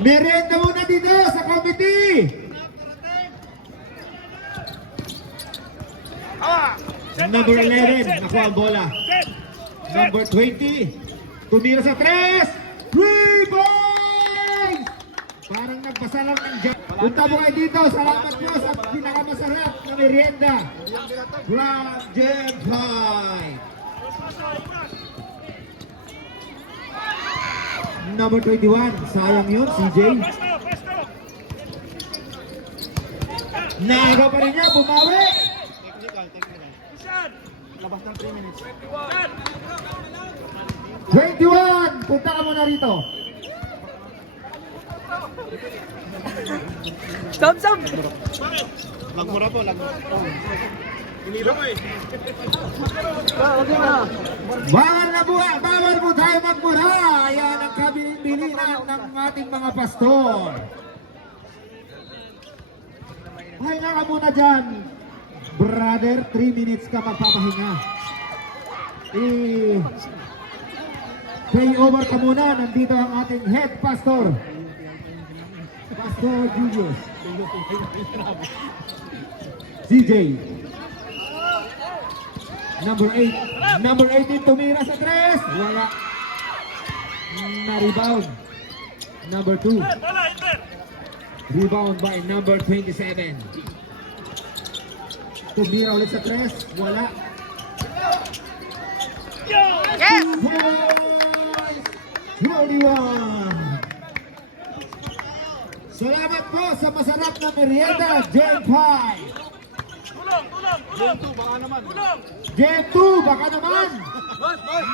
Merienda muna dito sa committee. Number 11, nakuha ang bola. Number 20, tumira sa 3. 3 points! Parang nagpasalam ng jump. Punta mo kayo dito. Salamat po sa pinakamasarap na merienda. Grand Jam High. Number 21, sayang yun, CJ. Nagaw pa rin niya, bumawi. Labas ng 3 minutes. 21, punta ka muna rito. Stop, stop! Lagmura po, lagmura. Pinira mo eh. Okay na. Bawal po tayo magmura. Ayan ang kabilin-bilinan ng ating mga pastor. Pahinga ka muna dyan. Brother, 3 minutes ka magpapahinga. Pray over ka muna. Nandito ang ating head pastor. Pastor Julius. CJ. Number 8. Number 18 tumira sa 3. Wala. Na-rebound. Number 2. Rebound by number 27. Tumira ulit sa 3. Wala. Yes! 21. Salamat po sa masarap na merienda, Jam Pie. Game 2, baka naman. Game 2, baka naman.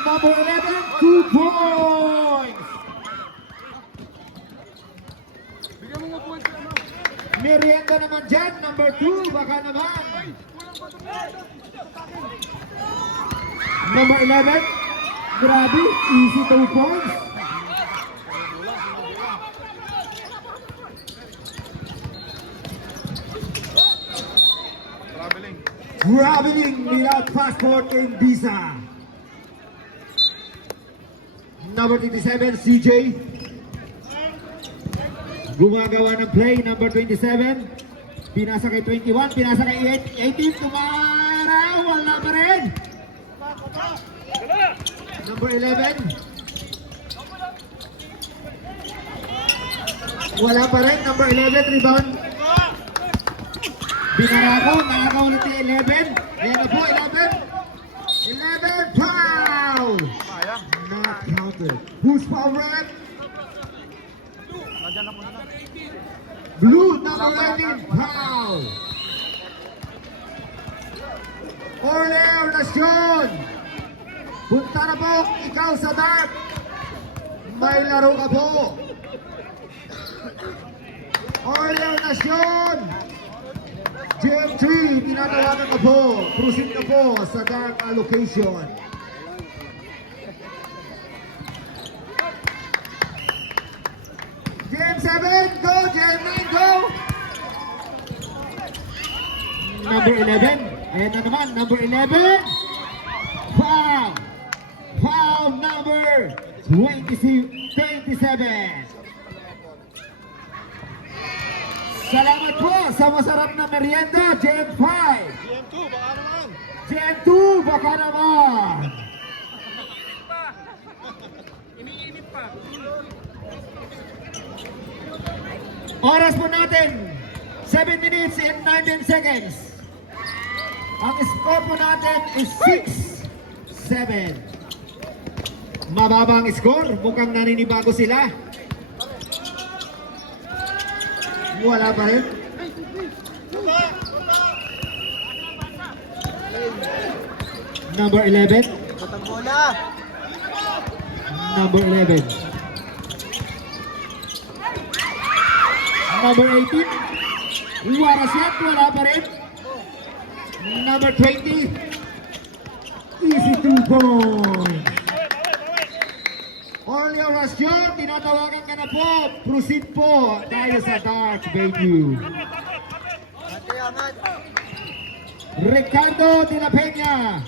Number 11, 2 points. Bigyan mo nga po ito. Merienda naman dyan, number 2, baka naman. Number 11, grabe, easy 2 points. Traveling without passport and visa. Number 27, CJ. Gumagawa ng play. Number 27. Pinasa kay 21. Pinasa kay 18. Tumara. Wala pa rin. Number 11. Wala pa rin. Number 11. Rebound. Binarako, nakakaw ulit si 11. Ayan na po, 11. 11, foul! Not counted. Who's foul red? Blue, number 11, foul! Orleo Nasyon! Punta na po, ikaw sa dart. May laro ka po. Orleo Nasyon! Game 3, tinatawagan ka po. Proceed ka po sa dark allocation. Game 7, go! Game 9, go! Number 11. Ayan na naman, number 11. Foul! Foul number 27. Salamat po sa masarap na merienda, Gen 5. Game 2, baka naman. Gen 2, baka naman. Iniinit pa. Oras po natin, 7 minutes and 19 seconds. Ang score po natin is 6-7. Mababa ang score, mukhang naninibago sila. Wala pa rin. Number 11. Batang bola. Number 11. Number 18. Warasyat, wala pa rin. Number 20. Easy 2 points. Orleo Rasyon, tinatawagan ka na po. Proceed po tayo sa dark venue. Ricardo de la Peña.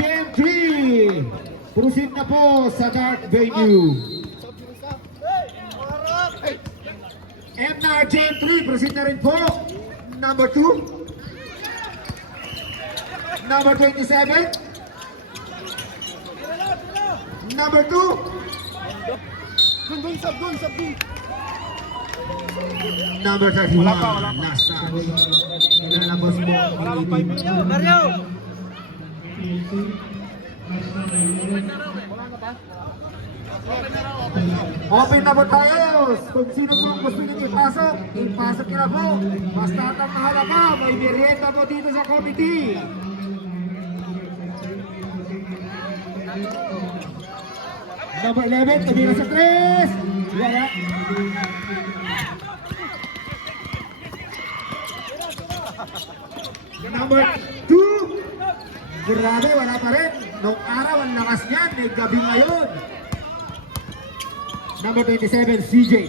Game 3. Proceed na po sa dark venue. na Gen 3, proceed na rin po. Number 2. Number 27. Number 2. Number 31. Last time. Nilalabas mo ang Mario! Open na po tayo. Kung sino po ang gusto nyo ipasok, ipasok nyo na po. Basta ang mahalaga, may merienda po dito sa committee. Number 11, tumira sa 3. Wala. Number 2. Grabe, wala pa rin. Noong araw, ang lakas niyan. May gabi ngayon. Number 27, CJ.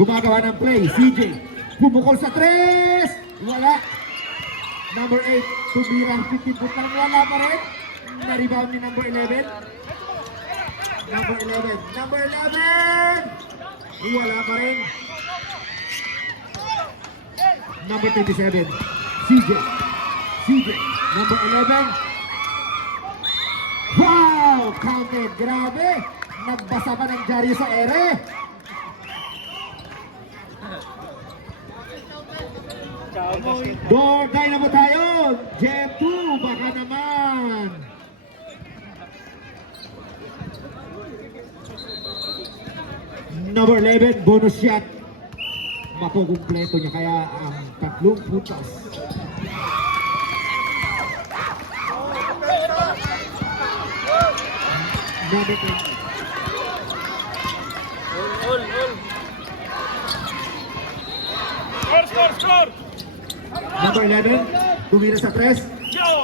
Gumagawa ng play, CJ. Bumukol sa 3. Wala. Number 8, tumirang 50 foot lang. Wala pa rin. Na-rebound ni number 11. Number 11. Number 11. Wala pa rin. Number 27, CJ. CJ. Number 11. Wow! Counted. Grabe. Nagbasa pa ng dyaryo sa ere. Borday na mo tayo. Gem 2. Baka naman. Number 11. Bonus shot. Makukumpleto niya kaya ang 3 putas. Number 20. Score! Number 11, tumira sa press.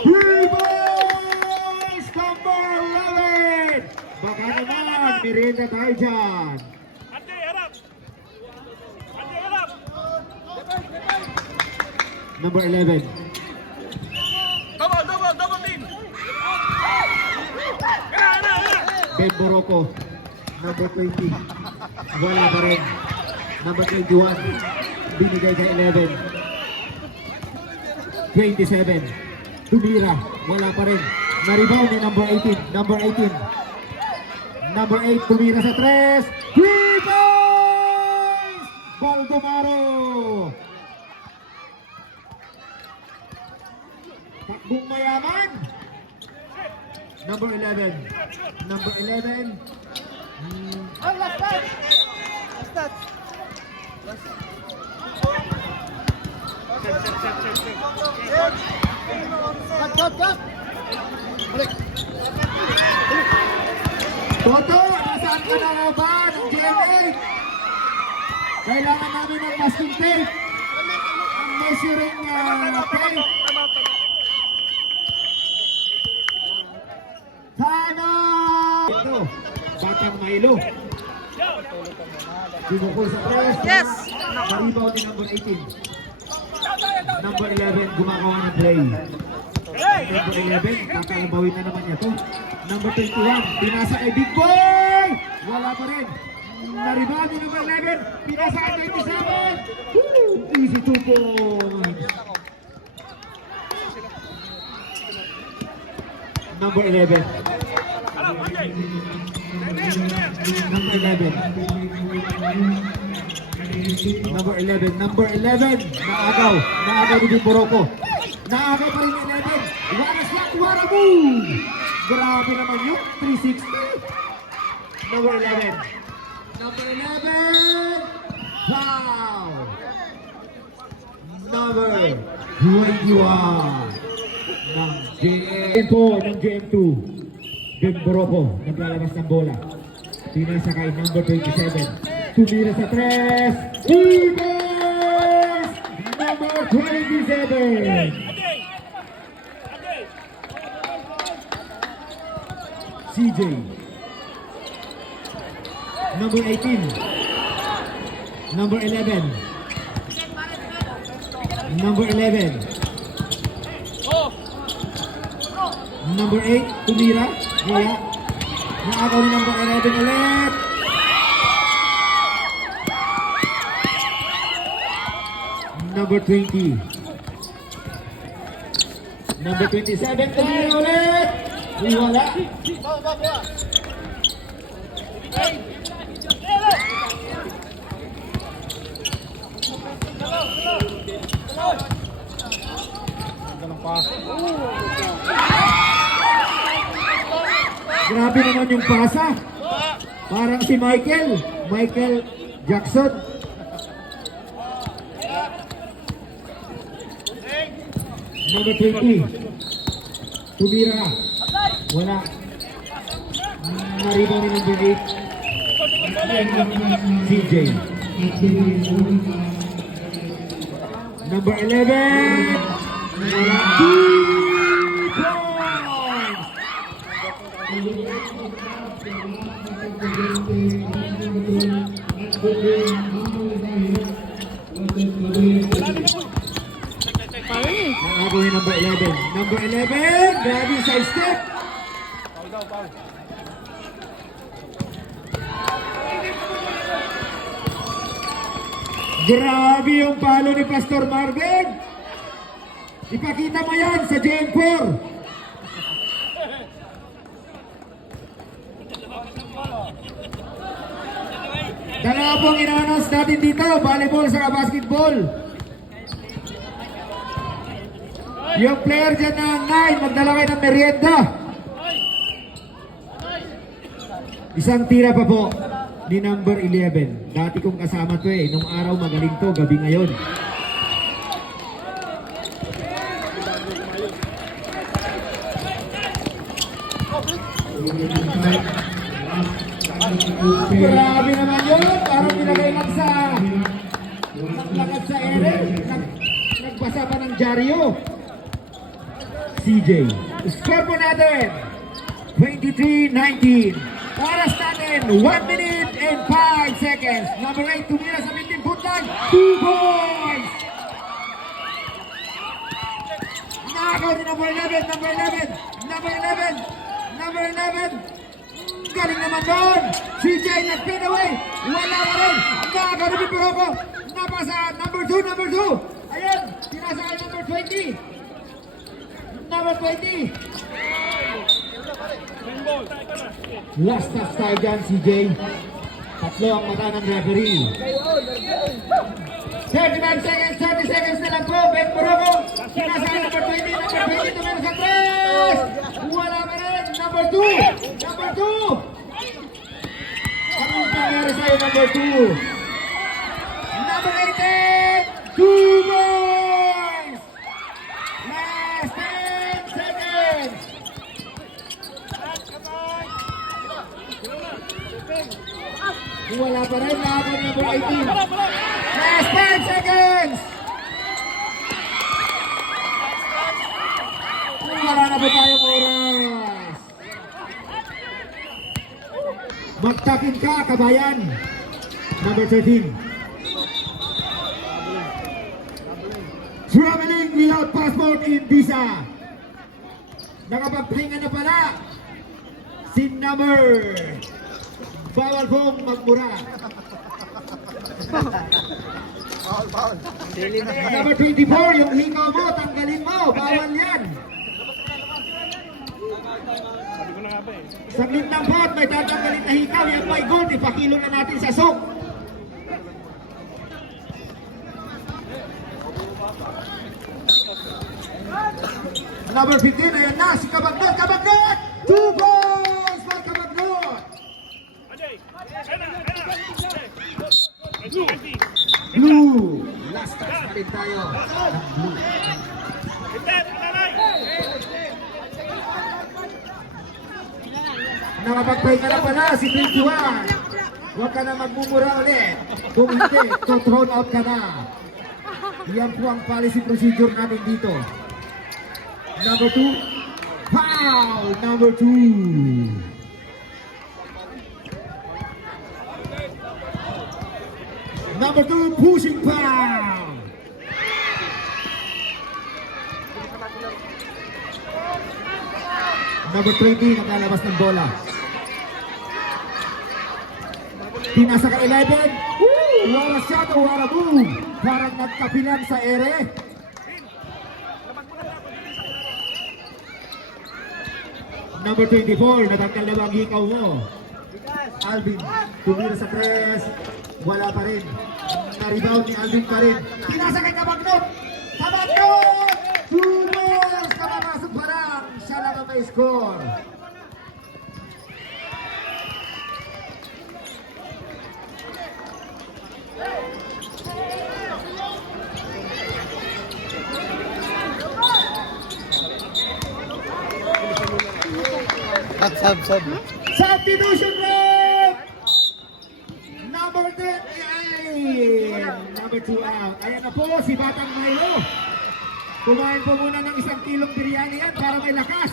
Boys! Number 11! Baka naman, merienda tayo dyan. Ante, harap! Ante, harap! Number 11, Double team! Gana! Ben Borocco. Number 20, wala pa rin. Number 21, binigay kay 11. 27, tumira, wala pa rin. Na-rebound ni number 18. Number 18. Number 8, tumira sa 3. 3 points! Baldomaro! Takbong mayaman. Number 11. Number 11. Last touch! Cut! Toto, nasaan ka na nga ba ng GMA? Kailangan namin ng masking tape. Ang measuring tape. Sana! Ito, Batang Milo. Bumukol sa press. Yes! Maribaw ni number 18. Number 11, gumagawa ng play. Number 11, kakalabawin na naman niya to. Number 21, pinasa kay Big Boy! Wala pa rin. Naribaw ni number 11, pinasa kay 27. Woo! Easy 2 points. Number 11. Number 11. Number 11. Number 11. Naagaw. Naagaw ni Big Borocco. Naagaw pa rin ni 11. Wala shot. Wala move. Grabe naman yun. 360. Number 11. Number 11. Foul. Number 21. Ng JM po ng JM2. Big Borocco. Naglalabas ng bola. Pinasa kay number 27. Tumira sa 3. Rebound! Number 27. CJ. Number 18. Number 11. Number 11. Number 8. Tumira. Wala. Naagaw ni number 11 ulit. number 20. Number 27, tumira ulit. Wala. Ganang pass. Grabe naman yung pasa. Parang si Michael Jackson. Number 20. Tumira. Wala. Nariba ni number 8. CJ. Number 11. Wala. 2 points. Nakabuhin number 11. Number 11, grabe yung side step. Grabe yung palo ni Pastor Marvin. Ipakita mo yan sa JM4. Dalawa pong ina-announce natin dito, volleyball sa basketball. Yung player dyan na 9, magdala kayo ng merienda. Isang tira pa po ni number 11. Dati kong kasama to eh. Nung araw magaling to, gabi ngayon. Grabe naman yun. Parang nilagay lang sa naglakad sa ere. Nagbasa pa ng dyaryo. CJ. Score po natin. 23-19. Oras natin. 1 minute and 5 seconds. Number 8, tumira sa 15-foot line. 2 points. Nakakaw ni number 11. Number 11. Number 11. Number 11. Galing naman doon. CJ nag-pin away. Wala pa rin. Nakakaw ni Piroko. Napasa number 2. Number 2. Ayan. Tinasa kay number 20. Number 20. Last touch tayo dyan, CJ. Tatlo ang mata ng referee. 35 seconds, 30 seconds na lang po. Ben Morocco. Sinasa number 20. Number 20 tumira sa 3. Wala pa rin. Number 2. Number 2. Anong nangyari sa'yo, number 2? Number 18. 2 points. Last 10 seconds. Wala pa rin. Nakakot number 18. Last 10 seconds. Wala na ba tayong oras? Magtakin ka, kabayan. Number 13. Traveling without passport in visa. Nakapagplingan na pala. Sin number. Bawal pong magmura. Number 24, yung hingaw mo, tanggalin mo. Bawal yan. Sa gitnang pot, may tatanggalin na hikaw. Yan may gold. Ipakilo na natin sa sok. Number 15, ayan na. Si Kabagnot. Kabagnot! 2 points for Kabagnot. Blue. Last touch na rin tayo. Blue. Nakapag-play ka na pala si 21. Huwag ka na magmumura ulit. Kung hindi, to-thrown out ka na. Yan po ang policy procedure natin dito. Number 2. Foul! Number 2. Number 2, pushing foul. Number 20, naglalabas ng bola. Pinasa ka 11. Woo! What a shot, what a move! Parang nagkapilang sa ere. Number 24, natanggal na ba ang hikaw mo? Alvin, tumira sa press. Wala pa rin. Na-rebound ni Alvin pa rin. Pinasa kay Kabagnot! Kabagnot! 2 balls! Kamapasok pa lang. Siya lang ang may score. Sab. Substitution rate! Number 10, ay! Number 2 out. Ayan na po, si Batang Milo. Kumain po muna ng 1 kilong biryani yan para may lakas.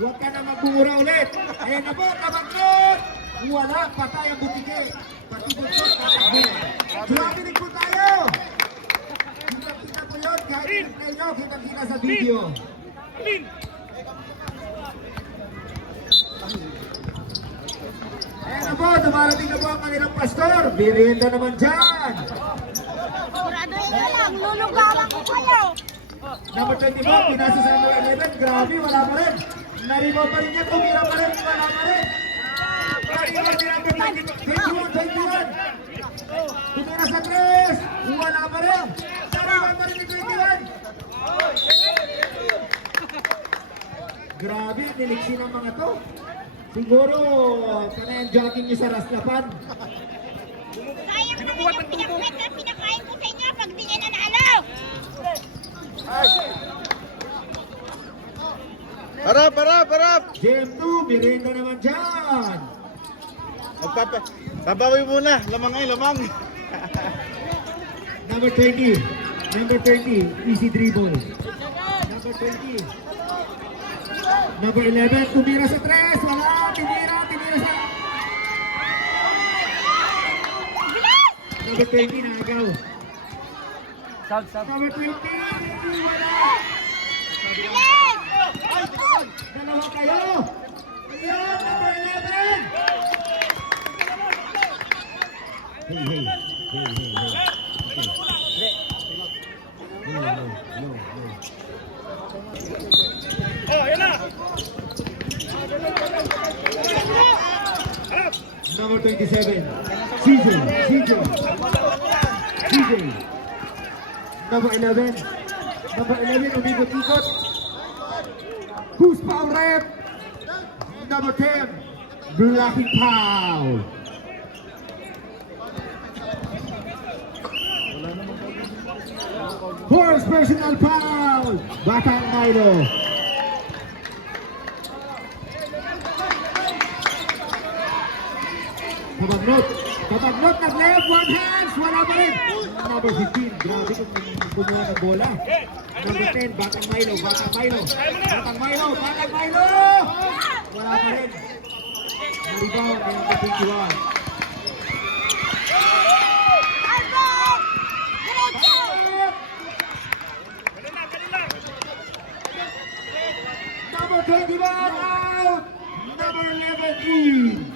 Huwag ka na magbumura ulit. Ayan na po, Kabagnot! Wala, patay ang butike. Pati buntot, tatakbo. Drabinig po tayo! Kita po yun, kahit i-play nyo, kita sa video. Ayan na po, dumarating na po ang kanilang pastor. Birienda naman dyan. Siguraduhin nyo lang, lulugawan ko kayo. Number 24, pinasa sa number 11. Grabe, wala pa rin. Naribaw pa rin niya, tumira pa rin, wala pa rin. Naribaw si number 21. Tumira sa 3, wala pa rin. Naribaw pa rin ni 21. Grabe, niliksi ng mga to. Siguro, panay ang jogging niyo sa Raslapan. Sayang naman yung pinakret na pinakain ko sa inyo pag di niya nanalo. Harap! Game 2, Miranda naman dyan. Babawi muna. Lamang. Number 20, easy dribble. Number 20. Number 11, tumira sa 3, wala, tinira sa... Number 20, nagaw. Sab. Number 20, wala. Dalawa kayo. Ayun, number 11. Hey. Number 27, CJ. Number 11, umikot-ikot. Who's foul rep? Number 10, blocking foul. First personal foul, Batang Milo. Kabagnot, nag-left, one hands, wala pa rin. Number 15, grabe kung kumuha ng bola. Number 10, Batang Milo. Wala pa rin. Na-rebound ng number 21. Number 21 out. Number 11 in.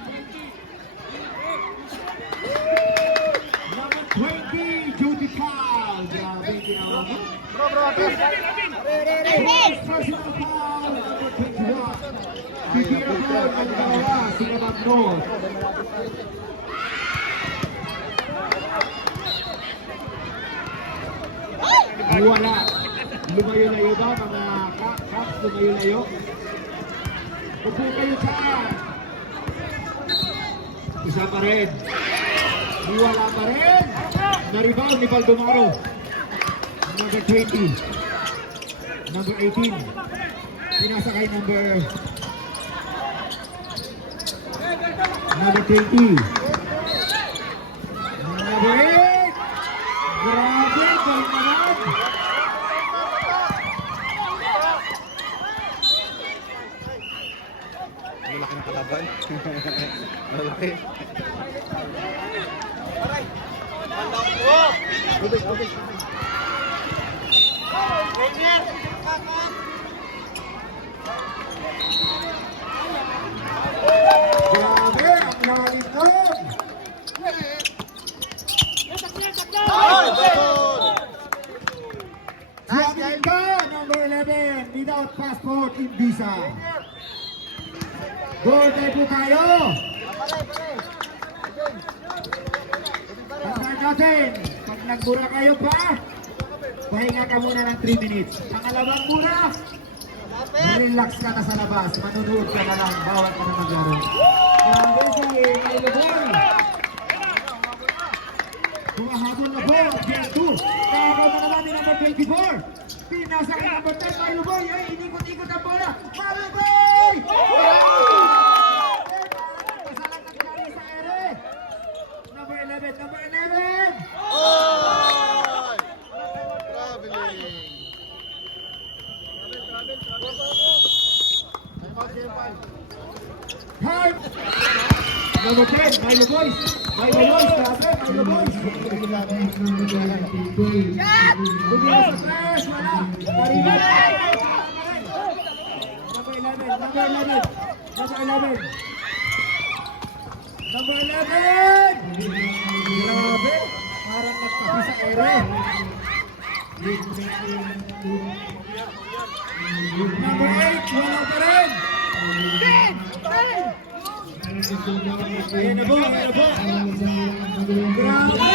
Number 20, Judy Foul. Grabe, ginawa mo. First personal foul, number 21. Bibira po ng dalawa, si Kabagnot. Wala. Lumayo-layo ba mga Caps? Lumayo-layo? Upo kayo saan? Isa pa rin. Wala pa rin. Na-rebound ni Baldomaro. Number 20. Number 18. Pinasa kay number 20. Number 8. Grabe, galing naman. Malaki na kalaban. Malaki. Okay. Grabe, ang lalim nun. isa. Birthday po tayo. Tandaan natin, pag nagbura kayo pa, pahinga ka muna ng 3 minutes. Pangalawang bura, relax ka na sa labas. Manunood ka na lang, bawal ka na maglaro. Grabe si Milo Boy. Humahabol na po, Game 2. Kakaw na naman ni number 24. Pinasa kay number 10, Milo Boy. Ay, inikot-ikot ang bola. Milo Boy! Pasalang nangyari sa ere. Number 11, number 11. Oy! Traveling. Time! Number 10, Milo Boys. Milo Boys, grabe, Milo Boys. Bumila sa stress, wala. Karina. Number 11, number 11. Number 11. Number 11! Grabe, parang nagkapi sa ere. Number 8, wala pa rin. Ayan na po, ayan na po. Grabe!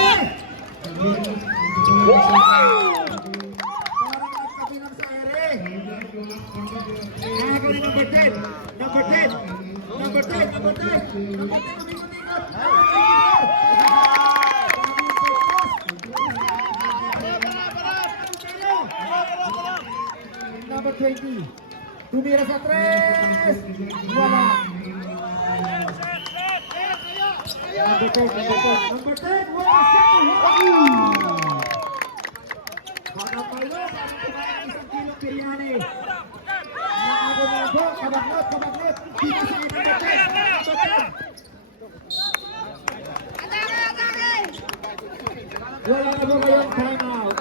Parang nagkabilang sa ere. Nakaka rin number 10. Number 10. Number 10. Number 10. Number 10. Umikot-ikot. Number 20. Tumira sa 3. Wala. Number 10, number 10, number 10, wala siya! Baka palo, isang kilong biryani. Nakago na po, kabaklot, kabaklot. Dito sa number 10, number 10. Wala na po kayong time out.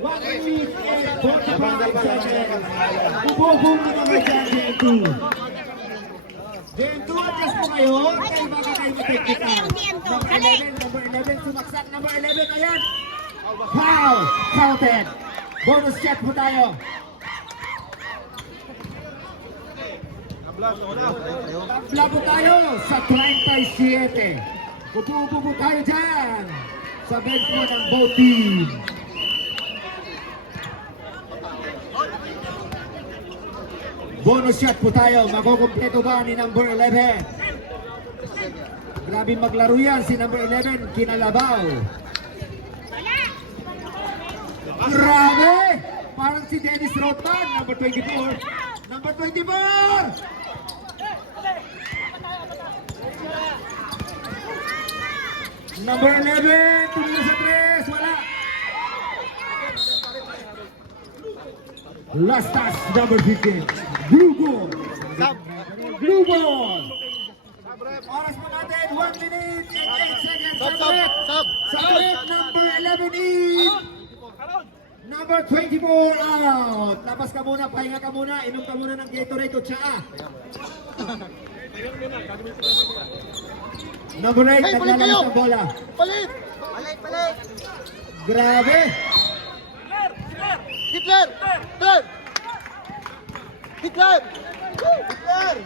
1 minute and 45 seconds. Bubong na naman siya, Gen 2. Gen 2, atras po kayo. Kaya baka kayo matikita. Number 11, number 11, sumaksak. Number 11, ayan. Foul! Counted. Bonus shot po tayo. Tabla po tayo sa 37. Upo-upo po tayo dyan. Sa bench po ng both team. Bonus shot po tayo. Makukumpleto ba ni number 11? Grabe maglaro yan. Si number 11, Kinalabaw. Grabe! Parang si Dennis Rothman. Number 24. Number 24! Number 11, tumira sa 3. Wala. Last touch, number 15. Blue ball. Blue ball. Oras mo natin, 1 minute and 8 seconds. Sa break, number 11 in. Number 24 out. Labas ka muna, pahinga ka muna, inom ka muna ng Gatorade o tsaa. Number 8, naglalabas ng bola. Palit! Grabe. Hitler! Hitler! Hitler! Hitler!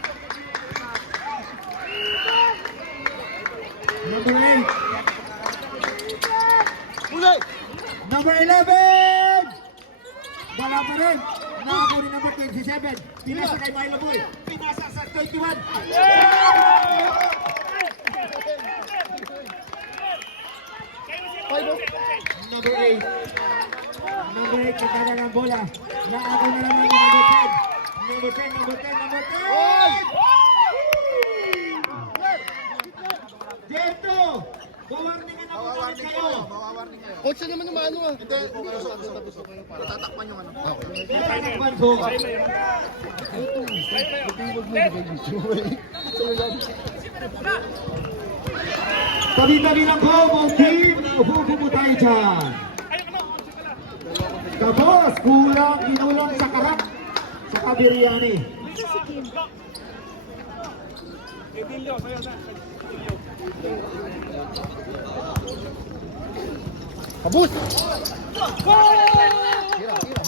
Number 8. Mulay! Number 11! Bala pa rin. Nakapo rin number 27. Pinasa kay Milo Boy. Pinasa sa 21. Number 8. Number 8, katara ng bola. Nakapo na naman yung number 10. Number 10, number 10, number 10! Jeto! Bawarningan ako namin kayo. Coach na naman yung ano ah. Hindi, tatakpan yung ano. Tatakpan ko. Tabi-tabi lang po, buong team. Upo po tayo dyan. Tapos, kinulang sa karak sa Kabiriani. Kabus!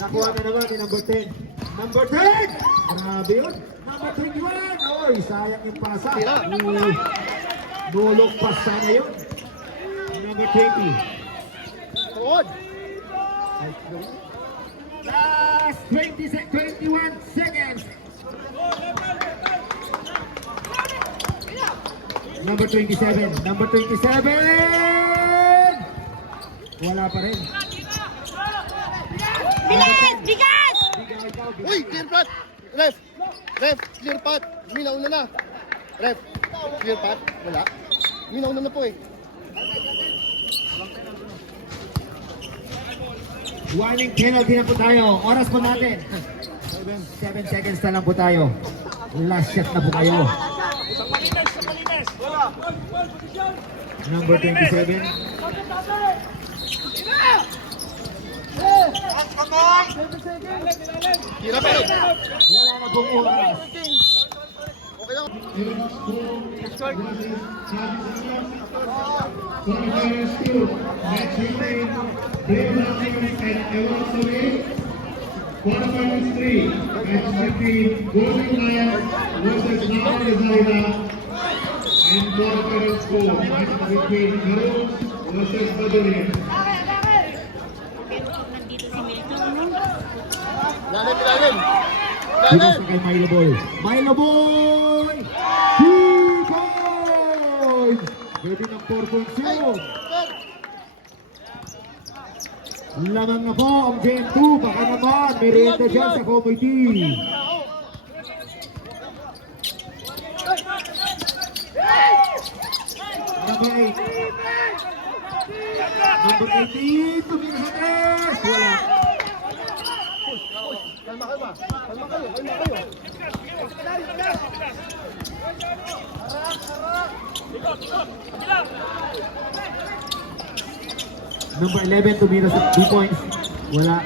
Nakuha na naman ni number 10. Number 10. Grabe yun. Number 21. Oy, sayang yung pasa. Nulok pa sana yun. Number 20. Tuod. Last 21 seconds. Number 27. Number 27. Wala pa rin. Bilis! Bigas! Uy, clear path. Ref. Ref, clear path. Minaw na. Ref, clear path. Wala. Minaw na po eh. Warning penalty na po tayo. Oras po natin. 7 seconds na lang po tayo. Last shot na po kayo. Number 27. Hirap eh. Wala na pong oras. Okay lang. Quarterfinals 3, match between Golden Lions versus Nava Zaira, and quarterfinals 4, match between Harold versus Badurian. Nandito si Milton, no? Lalim, lalim. Dito Lalim. sa kay Milo Boy. Milo Boy! 2 points! Pwede ng 4 points yun. Lamang na po ang Gen 2. Baka naman merienda dyan sa committee. Number 8. Number 18. Tumingin sa 3. Wala. Kalma, kalma. Kalma kayo, kalma kayo. Number 11. Tumira sa 2 points. Wala.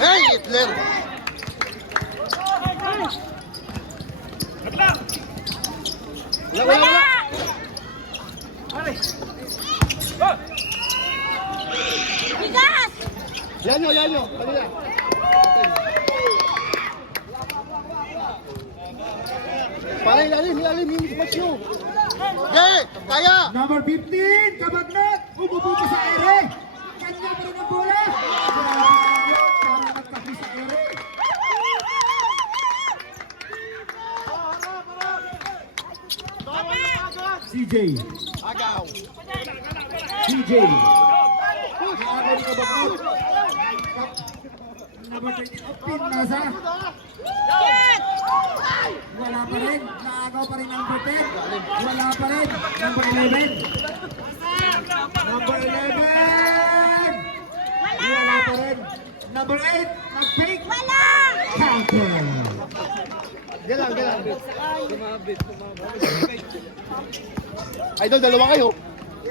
Hey, Hitler. Wala, wala, wala. Bigas! Yan nyo, yan nyo. Kanila. Para ilalim, ilalim yung mismatch nyo. Okay, kaya. Number 15. Kabagnat. Umupo pa sa ere. Kanya pa rin ang bola. Grabe naman yun. Para magkakli sa ere. CJ. Agaw. CJ. Nakagawa ni Kabagnat. Number 20. Pinasa. Wala pa rin. Naagaw pa rin number 10. Wala pa rin. Number 11. Number 11. Wala pa rin. Number 8. Nag-fake. Wala! Counter. Galang, galang. Idol, dalawa kayo.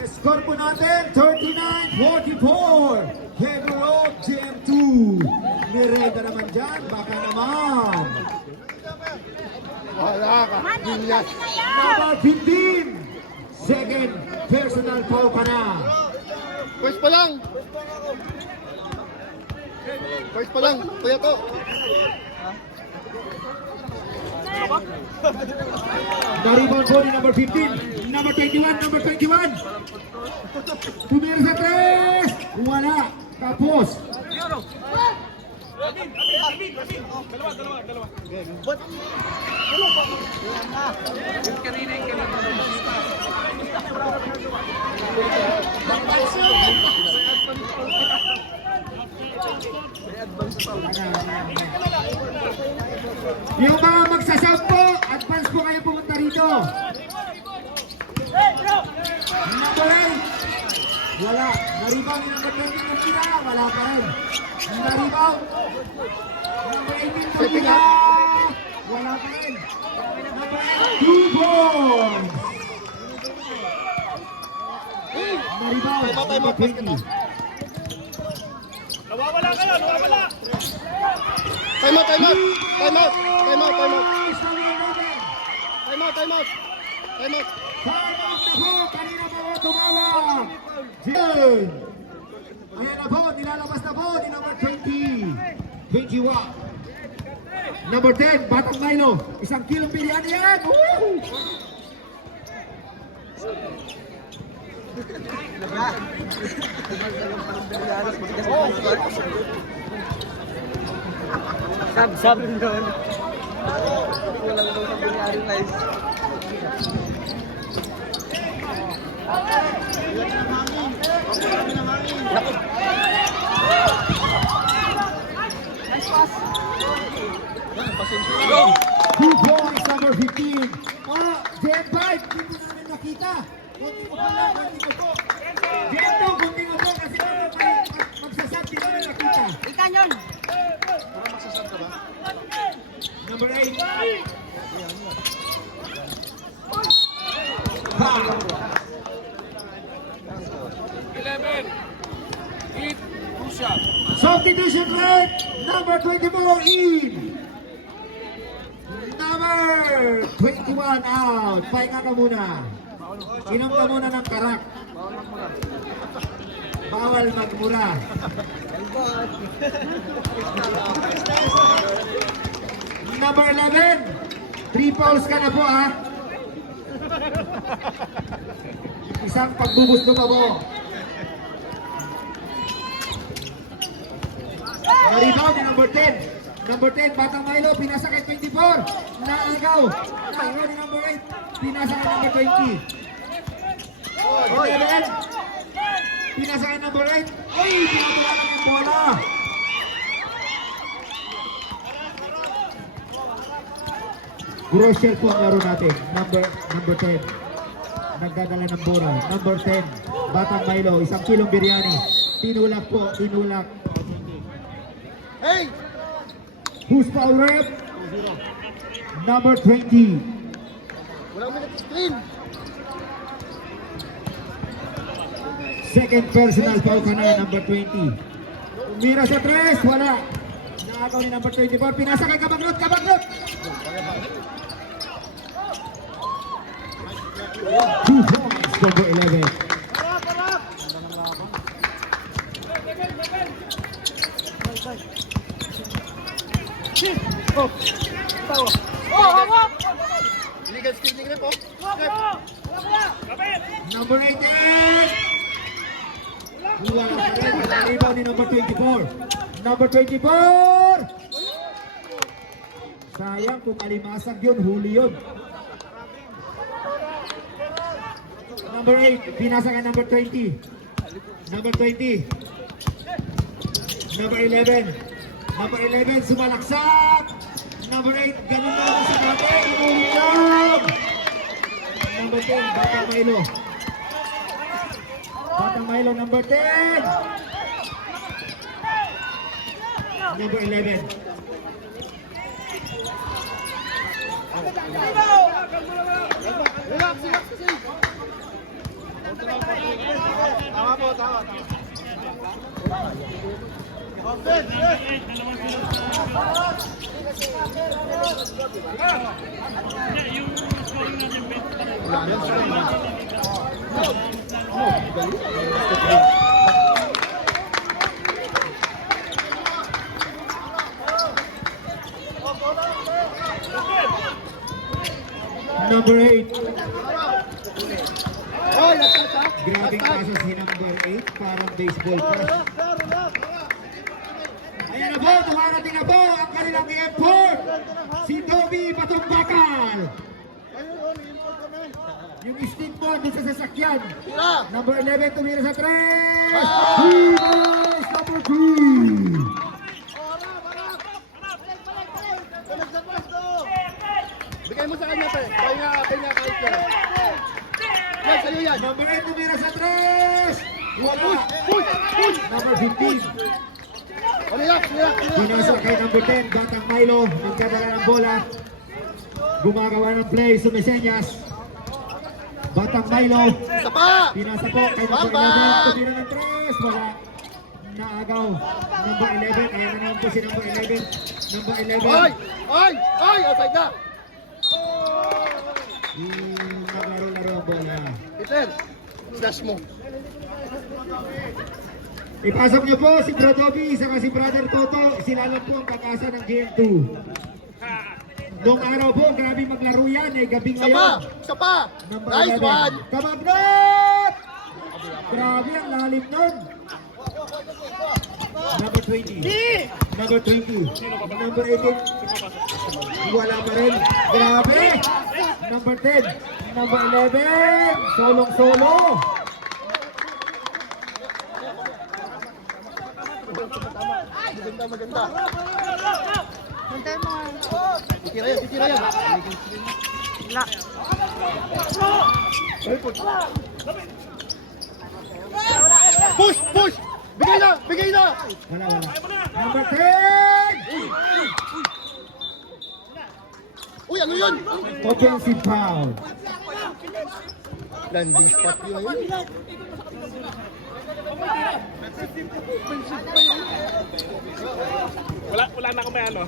Score po natin, 39-44. Heavy road, GM2. Mireda naman dyan, baka naman. Wala ka. Ginyas. Number 15. Second, personal foul ka na. First pa lang. First pa lang. Kuya to. Na-rebound po ni number 15. Number 21, number 21. Tumira sa 3. Wala. Tapos. Yung mga magsasampo, advance po kayo pumunta rito. Number 8. Wala. Na-rebound yung number 20 ng tira. Wala pa rin. Na-rebound. Number 18 ng tira. Wala pa rin. Number 8. 2 points. Na-rebound. Number 20. Nawawala kayo, nawawala. Time out, time out. Time out, time out, time out. Time out, time out. Time out. Time out na po. Kanina pa po tumawag. Jen. Ayan na po, nilalabas na po ni number 20. 21. Number 10, Batang Milo. 1 kilong biryani yan. Woo! Sab. Walang daw sa biryani, guys. Two points, number 15. Jen 5, hindi ko namin nakita. Kunti ko po lang, kunti ko po. Jen 2, kunti ko po kasi magsasab, hindi ko na nakita. Ikan yun. Number 8. Foul. 11. Eat. Push up. Substitution rate, number 24 in. Number 21 out. Pahinga ka muna. Inom ka muna ng karak. Bawal magmura. Number 11. 3 fouls ka na po ha. Isang pagbubusto pa po. Rebound ni number 10. Number 10, Batang Milo, pinasa kay 24. Naagaw. Naagaw ni number 8. Pinasa kay number 20. 11. Pinasa kay number 8. Ay, pinatulan ng bola. Crucial po ang laro natin. Number 10. Nagdadala ng bola. Number 10, Batang Milo, 1 kilong biryani. Tinulak po, tinulak. Hey! Who's foul rep? Number 20. Walang minute screen. Second personal foul ka na, number 20. Umira sa 3, wala. Naagaw ni number 24. Pinasa kay Kabagrot, Kabagrot! 2 points, number 11. Illegal stealing rep, oh. Number 18. Wala ka rin. Rebound ni number 24. Number 24. Sayang kung alimasag yun, huli yun. Number 8, pinasa ka number 20. Number 20. Number 11. Number 11, sumalaksak. Number 8, ganun na lang sa natin. Inuulang. Number 10, Batang Milo. Batang Milo, number 10. Number 11. Relax kasi. Tama po, tama. Number 8. Hoy, nasa. Grabing kaso si number 8. Parang baseball press. Ayan na po, tumarating na po ang kanilang import. Si Toby Patumbakal. Yung stick mo doon sa sasakyan. Number 11, tumira sa 3. Rebound, number 3. Bigay mo sa kanya, pe. Kaya kahit yan. Yan, sa'yo yan. Number 8, tumira sa 3. Wala. Push! Number 15. Relax. Pinasa kay number 10, Batang Milo. Nagkadala ng bola. Gumagawa ng play, sumisenyas. Batang Milo. Isa pa! Pinasa po kay number Bamba! 11. Tumira ng 3. Wala. Naagaw. Number 11. Ayan na naman po si number 11. Number 11. Oy! Outside na! Naglaro-laro ang bola. Peter, slash mo. Ipasok niyo po si Bro Dobby saka si Brother Toto. Sila lang po ang kakasa ng GM2. Noong araw po, grabe maglaro yan eh. Gabi Isa pa! ngayon. Isa pa! Number Nice 11. one! Kabagnot! Grabe ang lalim nun. Number 20. Number 20. Number 18. Wala pa rin. Grabe. Number 10. Number 11. Solong-solo. Maganda, maganda. Hintay mo. Titira yan, titira yan. Wala. Push, push! Bigay na, bigay na! Wala. Number 10. Uy, ano yun? Offensive foul. Landing spot yun. Wala na kami ano.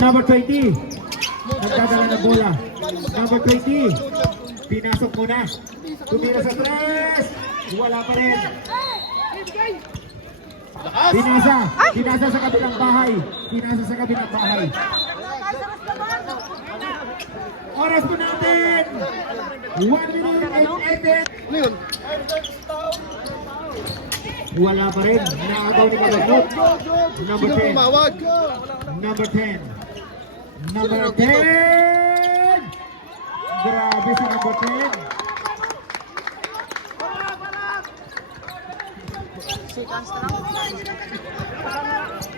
Number 20. Nagdadala ng bola. Number 20. Pinasok muna. Tumira sa 3. Wala pa rin. Pinasa sa kabilang bahay. Pinasa sa kabilang bahay. Oras po natin. 1 minute and 8. Ano yun? Wala pa rin. Naagaw ni Kabagnot. Number Sino 10. pumawag? Number 10. Number 10. Grabe si number 10.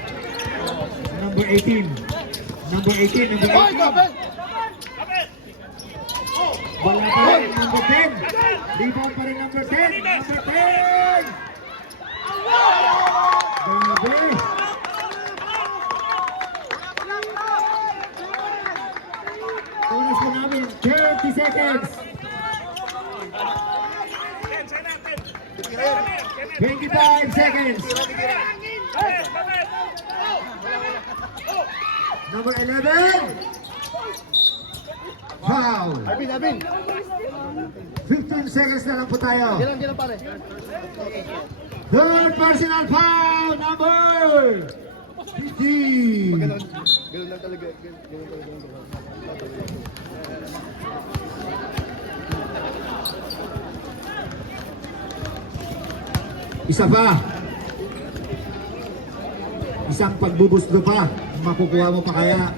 Number 18. Number 18. Number 18. Hoy, Gabel! Wala pa rin. Number 10. Rebound pa rin number 10. Number 10. Grabe. Oras po namin. 30 seconds. 25 seconds. Number 11. Foul. Abin. 15 seconds na lang po tayo. Diyan lang pare. Third personal foul, number 15. Ganun lang talaga. Ganun talaga. Isa pa. Isang pagbubusdo pa. Makukuha mo pa kaya.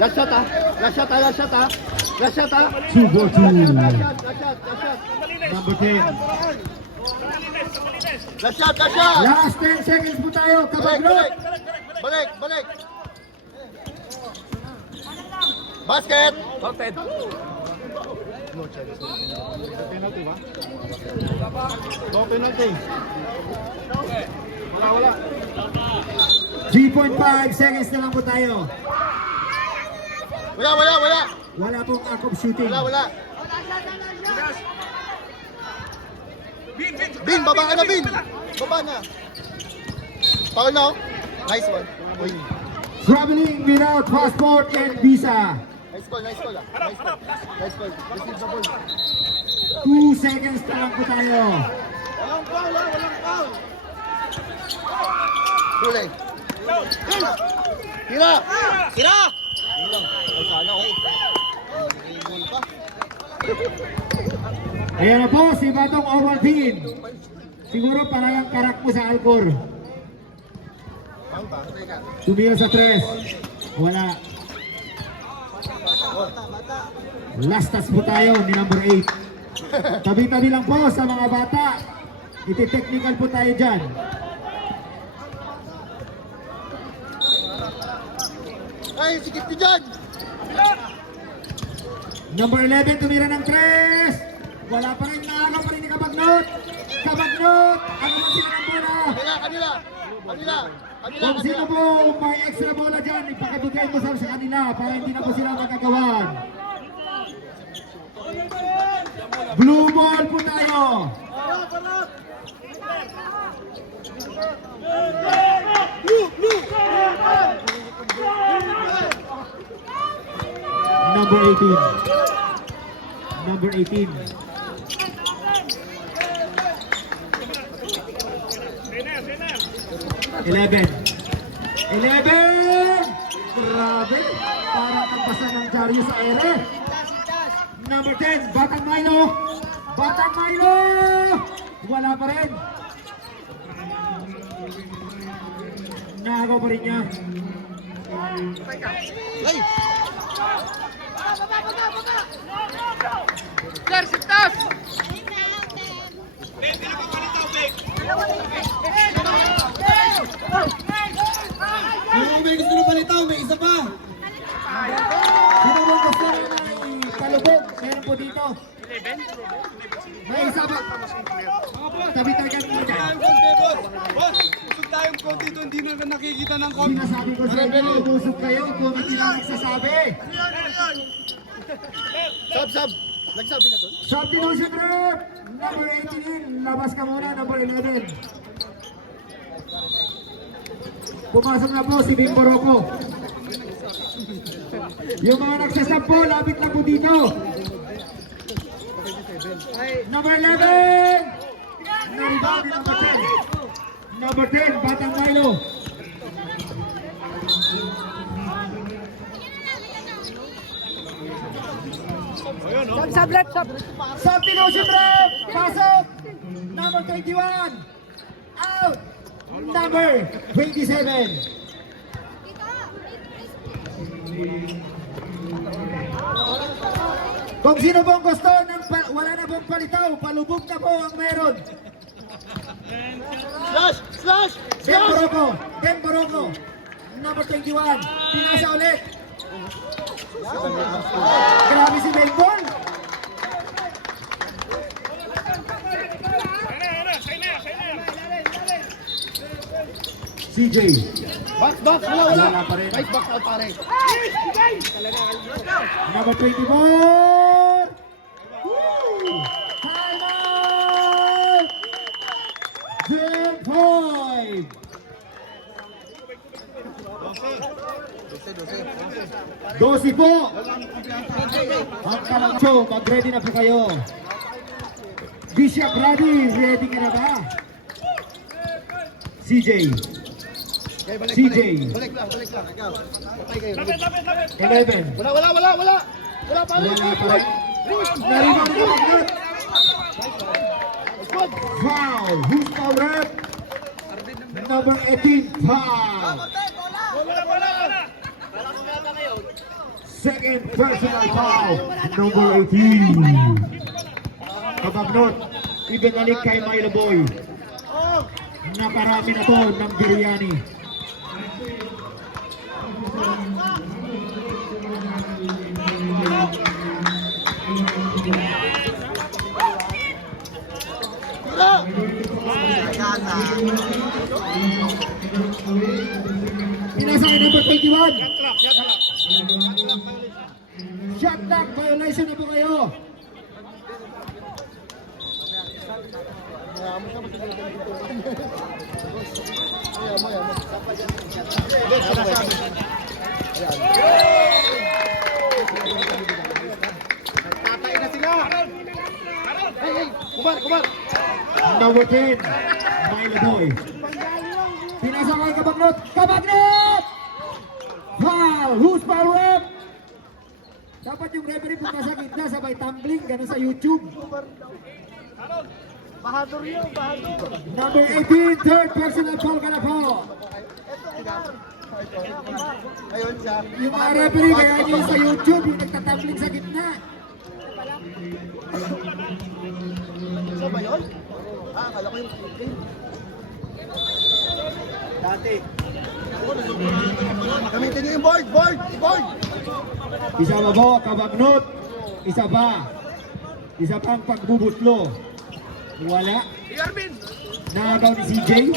Last shot ah. Last shot ah. Last shot ah. Last shot ah. 2-4-2. Last shot. Number 10. Last shot. Last shot. Last 10 seconds po tayo. Balik, Kabagnot. balik. Basket. Sorted. Penalty ba? No penalty. Wala. 3.5 seconds na lang po tayo. Wala. Wala pong act of shooting. Wala. Bin, baba ka na, Bin. Baba na. Foul na, oh. Nice one. Uy. Traveling without passport and visa. Nice call ah. Nice call. Receive the ball. 2 seconds na lang po tayo. Walang foul. Huli. Tira. Ay, sana, okay. Goal pa. Ayan na po si Batong Ovaltine. Siguro parang ang karak mo sa Alcor. Tumira sa 3. Wala. Last touch po tayo ni number 8. Tabi-tabi lang po sa mga bata. Iti-technical po tayo dyan. Ay, sikip ni dyan. Number 11 tumira ng 3. Wala pa rin, naagaw pa rin ni Kabagnot. Ano ba sila ng bola? Kanila. Kung sino po may extra bola dyan, ipakibigay mo sa kanila para hindi na po sila magagawan. Blue ball po tayo. Number 18. Number 18. Eleven. 11! Grabe! Parang nagpasa ng Darius sa ere. Number 10, Batang Milo! Batang Milo! Wala pa rin. Nagaw pa rin niya. May gusto na palitaw, may isa pa. Sino mong gusto na palubog? Meron po dito. May isa pa. Tabi-tagan mo dyan. Boss, usog tayong konti doon, hindi na nakikita ng Sinasabi ko sa inyo, ubusog kayo kung hindi lang nagsasabi. Sab. Nagsabi na doon? Substitution rep! Number 18, labas ka muna, number 11. Pumasok na po si Bimbo Rocco. Yung mga nagsasampo, lapit na po dito. Number 11! Naribang number 10. Number 10, Batang Milo. Substitution rep! Pasok! Number 21! Out! Number 27! Kung sino pong gusto ng wala na pong palitaw, palubog na po ang meron. Slash! Ken Borocco, number 21, pinasa ulit. Grabe si Benbol. CJ, Wala. Wala pa rin. Right back out pare. number 24. Woo! Time out! Jim Boyd. 12 po. Ang kalangso, mag-ready na po kayo. Bishop ready ka na ba? CJ. CJ. Balik lang. Ikaw. Patay kayo. 11. Wala pa rin. Wala pa rin. Narinig ko agad. Foul. Who's foul rep? Number 18, foul. Second personal foul. Number 18. Kabagnot, ibinalik kay Milo Boy. Naparami na to ng biryani. Pinasa kay number 21. Shot clock violation na po kayo. Tatay na sila. Hey, kumar. Number 10, Milo Boy. Pinasa kay Kabagnot. Foul! Who's foul rep? Dapat yung referee punta sa gitna, sabay tumbling, gano'n sa YouTube. Bahadur yun. Number 18, third personal foul ka na po. Ayun siya. Yung mga referee, kaya nyo sa YouTube, yung nagtatumbling sa gitna. Isa ba yun? Akala ko yung dati. Gamitin niyo yung board. Isa pa po, Kabagnot. Isa pang pagbubutlo. Wala. Nagaw ni CJ.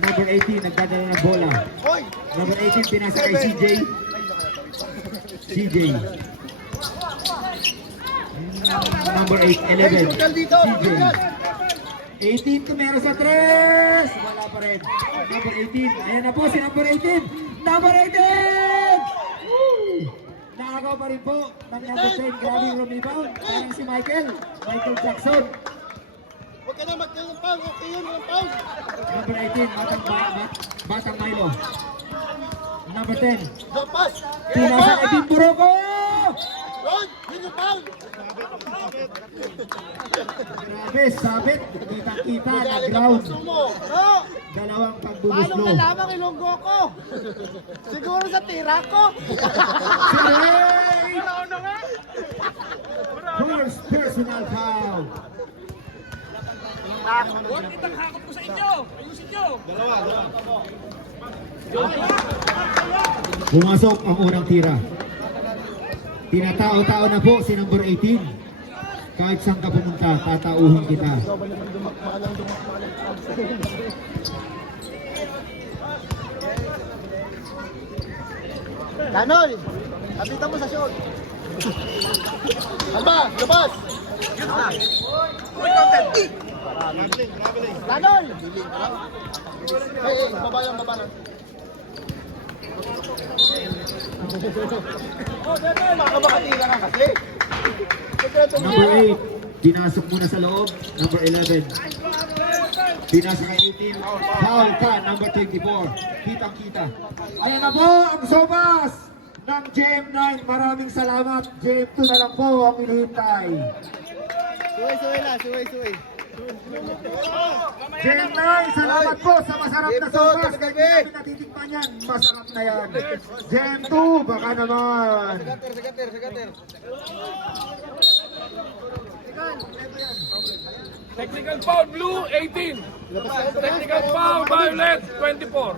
Number 18, nagdadala ng bola. Boy! Number 18, pinasa kay CJ. Number 8, 11. CJ. 18 tumero sa 3. Wala pa rin. Number 18. Ayan na po si number 18. Number 18! Tumagaw pa rin po ng number 10. Grabe yung rebound. Parang si Michael Jackson. Huwag ka na magkaroon pang. Okay yun, walang pang. Number 18, Batang Milo. Number 10, Don't pass. pinasa kay Bimburoko! Ron, yun yung pang. Grabe, sabit. Kita-kita na Magaling ang ground. puso mo. Bro, Dalawang paano pagbuluslo. malamang ilonggo ko? Siguro sa tira ko. Siray! First personal foul. Huwag itang hakot ko sa inyo. Ayusin nyo. Pumasok ang unang tira. Tinatao-tao na po si number 18. Kahit saan ka pumunta, tatauhin kita. Danoy, kapita mo sa shot. Alba, labas. Danoy. Baba lang, baba lang. Makakatira ka kasi. Number 8, pinasok muna sa loob. Number 11, pinasa kay 18. Foul ka, number 24. Kitang-kita. Ayan na po ang sobas ng GM9. Maraming salamat. GM2 na lang po ang hinihintay. Suway lang, suway. GM9, salamat po sa masarap na GM2, sobas. talaga, Kaya namin natitikman yan. Masarap na yan. GM2, baka naman. Sagater. Technical foul blue, 18. Technical foul violet, 24.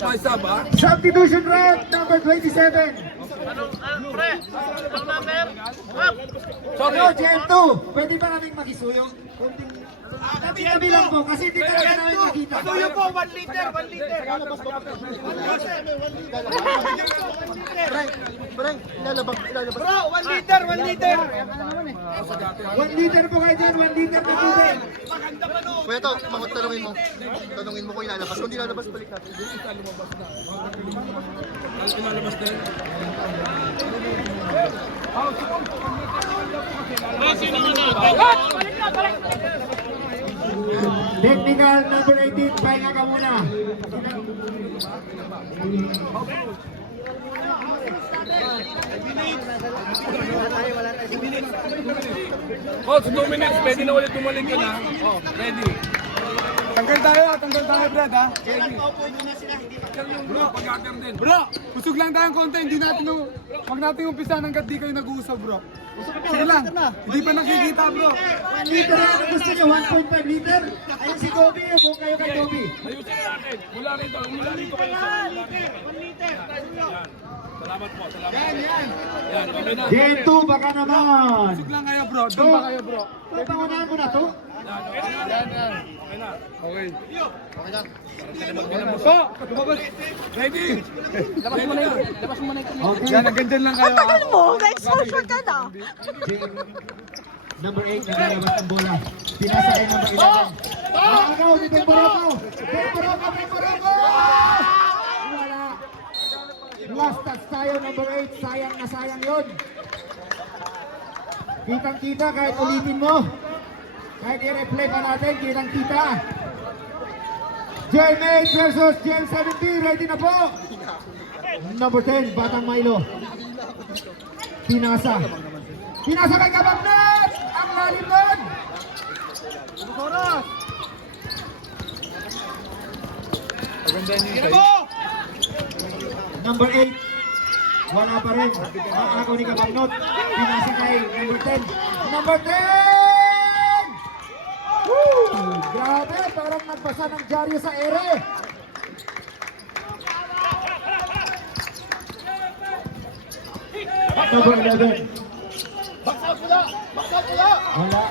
May saba. Substitution round, number 27. Sorry. Yo, GM2, pwede ba naming makisuyo? Kunting tabi-tabi lang po kasi hindi talaga namin makita. Suyo po, 1 liter, 1 liter. Breng, ilalabas. Bro, 1 liter, 1 liter. 1 liter po kayo dyan, 1 liter na tubig. Kuya to, tanungin mo. Tanungin mo kung ilalabas. Kung di lalabas, balik natin. Technical number 18, pahinga ka muna. Coach, 2 minutes, pwede na ulit bumalik yun ha. Oh, ready. Tanggal tayo, Brad, ha? Bro, pag-ater din. Bro, usog lang tayong konti, huwag natin umpisa hanggat di kayo nag-uusap, bro. Sige lang, hindi pa nakikita, bro. 1 liter ang gusto nyo, 1.5 liter. Ayun si Dobby, upo kayo kay Dobby. Ayusin natin. Mula rito kayo sa 1 liter. Salamat po, salamat. Yan, okay na. GM2, baka naman. Usog lang kayo, bro. Doon pa kayo, bro. Papangunahan mo na to. Okay na. Okay. Okay na. So, lumabas. Ready? Labas mo na yun. Labas mo na yun. Okay. Yan, ang ganyan lang kayo, ha? mo, na-exposure ka na. Number 8, naglalabas ng bola. Pinasa kay number 11. Ano, Bimburoko! Bimburoko! Wala. Last touch tayo, number 8. Sayang na sayang yun. Kitang-kita kahit ulitin mo. Kahit i-replay pa natin, kitang-kita. GM8 versus GM17. Ready na po. Number 10, Batang Milo. Pinasa kay Kabagnet! Ang lalim nun! Number 8, wala pa rin. Maako ni Kabagnot. Pinasa kay number 10. Number 10! Woo! Grabe, parang nagbasa ng dyaryo sa ere. Number 11. Wala.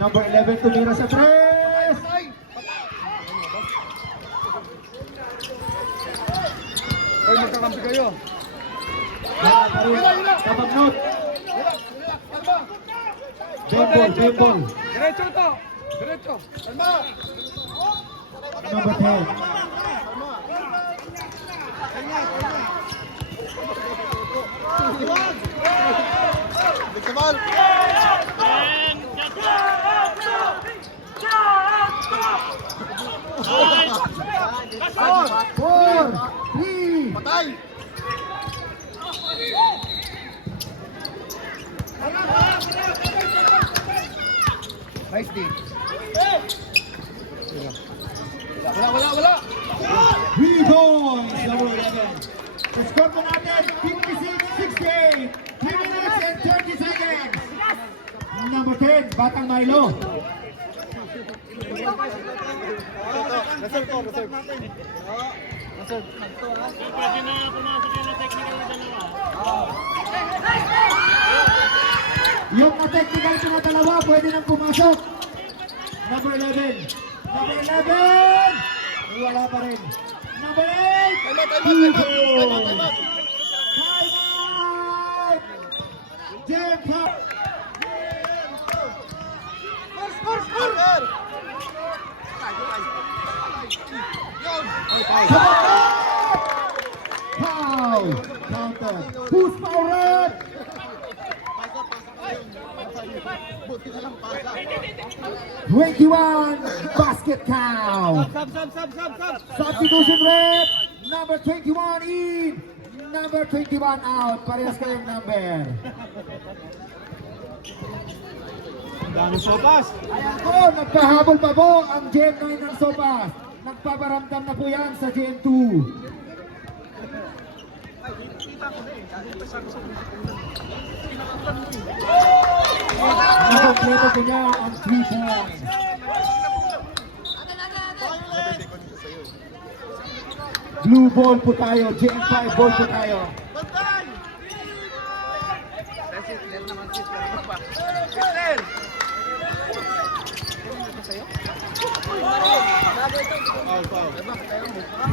Number 11 tumira sa 3. Ay, magkakampi kayo. Wala pa rin. Kabagnot. Bembol. Diretso to. Diretso. Number 10. Big Samal. 4, 3. Patay. Nice D. Wala. 3 points, number 11. The score po natin, 56-68. 3 minutes and 30 seconds. Number 10, Batang Milo. Reserve ko, reserve. Yung na-technical ko na dalawa, pwede nang pumasok. Number 11. Number 11! Wala pa rin. Number 8! Time out. Time out! Jem Pop! Score. Foul! Counter. Who's fouled? Buti na lang pasa. 21 basket count. Sub. Substitution rep. Number 21 in. Number 21 out. Parehas kayong number. Dami sopas. Ayan po, nagpahabol pa po ang Gen 9 ng Sopas. Nagpaparamdam na po yan sa Gen 2. Nakompleto ko niya ang 3 points. Blue ball po tayo, Gen 5 ball po tayo.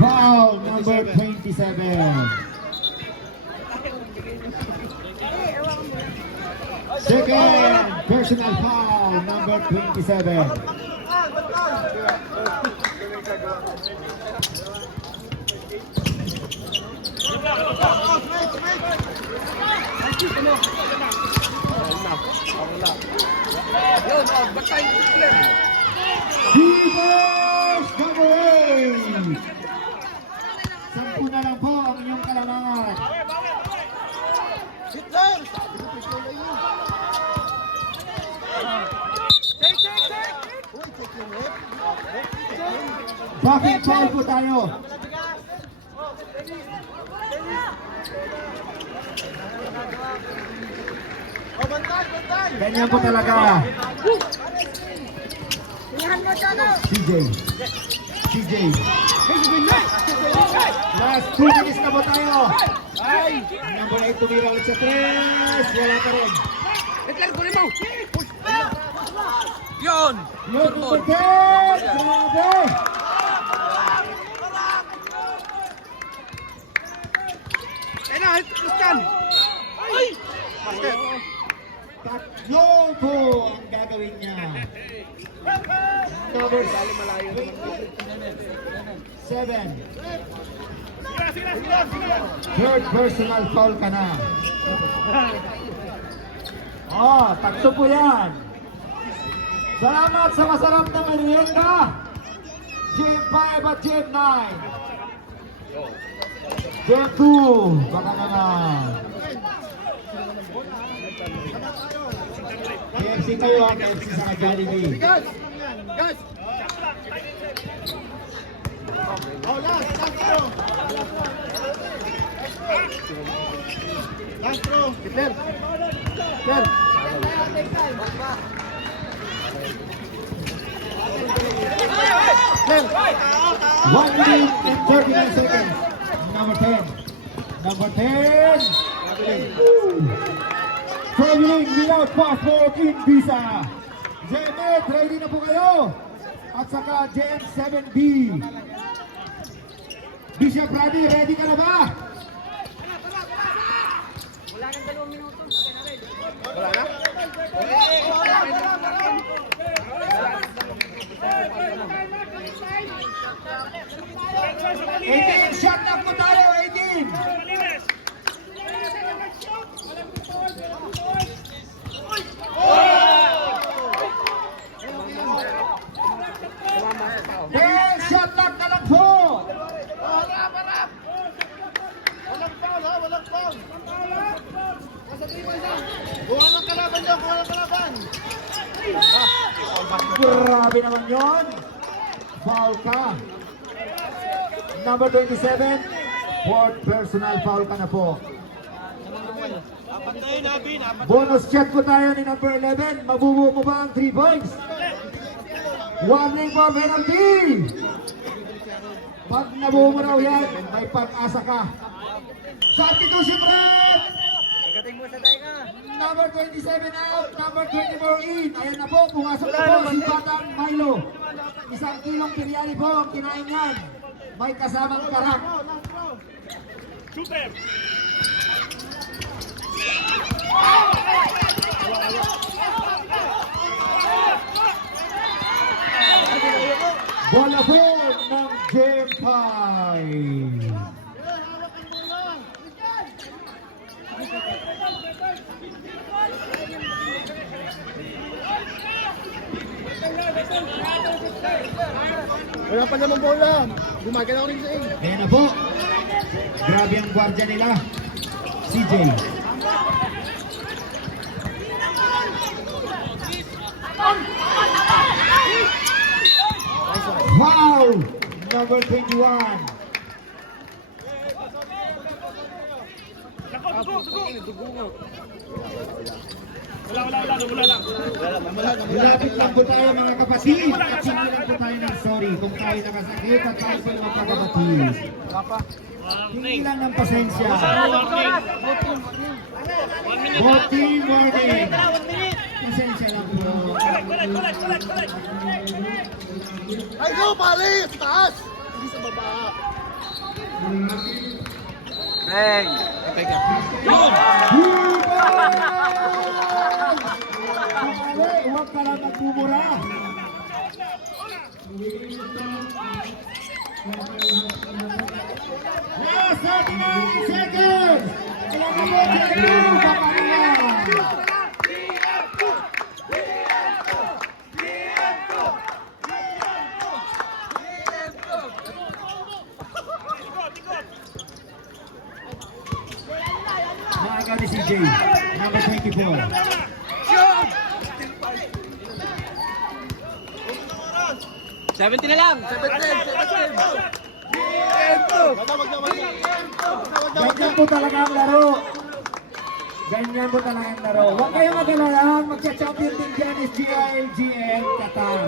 Foul number 27. Second personal foul number 27. Defense number 8. Sampu na lang po ang inyong kalamangan. Hitler. Bakit foul po tayo? Ganyan po talaga. CJ. Last 2 minutes na po tayo. Number 8 tumira ulit sa 3. Wala pa rin. Yun! Yun, number 10. Grabe. Tatlo po ang gagawin niya. Number 7. Third personal foul ka na. Tatlo po yan. Salamat sa masarap na merienda. Gen 5 at Gen 9. Gen 2. Baka naman. KFC kayo, KFC sa Jollibee. Guys. Last throw. Hitler. 1 minute and 39 seconds. Number 10. Traveling without passport in visa. Gen 8, ready na po kayo. At saka Gen 7B. Bishop Brady, ready ka na ba? Kuha ng kalaban dyan, kuha ng kalaban. Grabe naman yon. Foul ka. Number 27, fourth personal foul ka na po. Bonus check po tayo ni number 11. Mabubuo mo ba ang 3 points? Warning for penalty. Pag nabuo mo raw yan, may pag-asa ka. Substitution rate! Number 27 out, number 24 in. Ayan na po, pumasok na po si Batang Milo. 1 kilong biryani po ang kinain yan. May kasamang karak. Shooter! Bola po ng J5. Wala pa naman bola. Gumagalaw rin sa iyo. Ayan na po. Grabe ang gwardiya nila. CJ. Foul! Number 21. Wala lang. Malapit lang po tayo mga kapatid. At hindi lang po tayo ng sorry kung tayo nakasakit at tayo sa mga kapatid. Hindi lang ng pasensya. Voting warning. Pasensya lang po. Ay, go, pali! Sa taas! Hindi sa baba. Huwag ka lang magmumura. Last 39 seconds. Kailangan mo mag-two, kapalian. Maaga ni CJ, number 24. Ganyan po talaga ang laro. Ganyan po talaga ang laro. Huwag kayong mag-alala, magcha-champion din dyan is GILGN Qatar.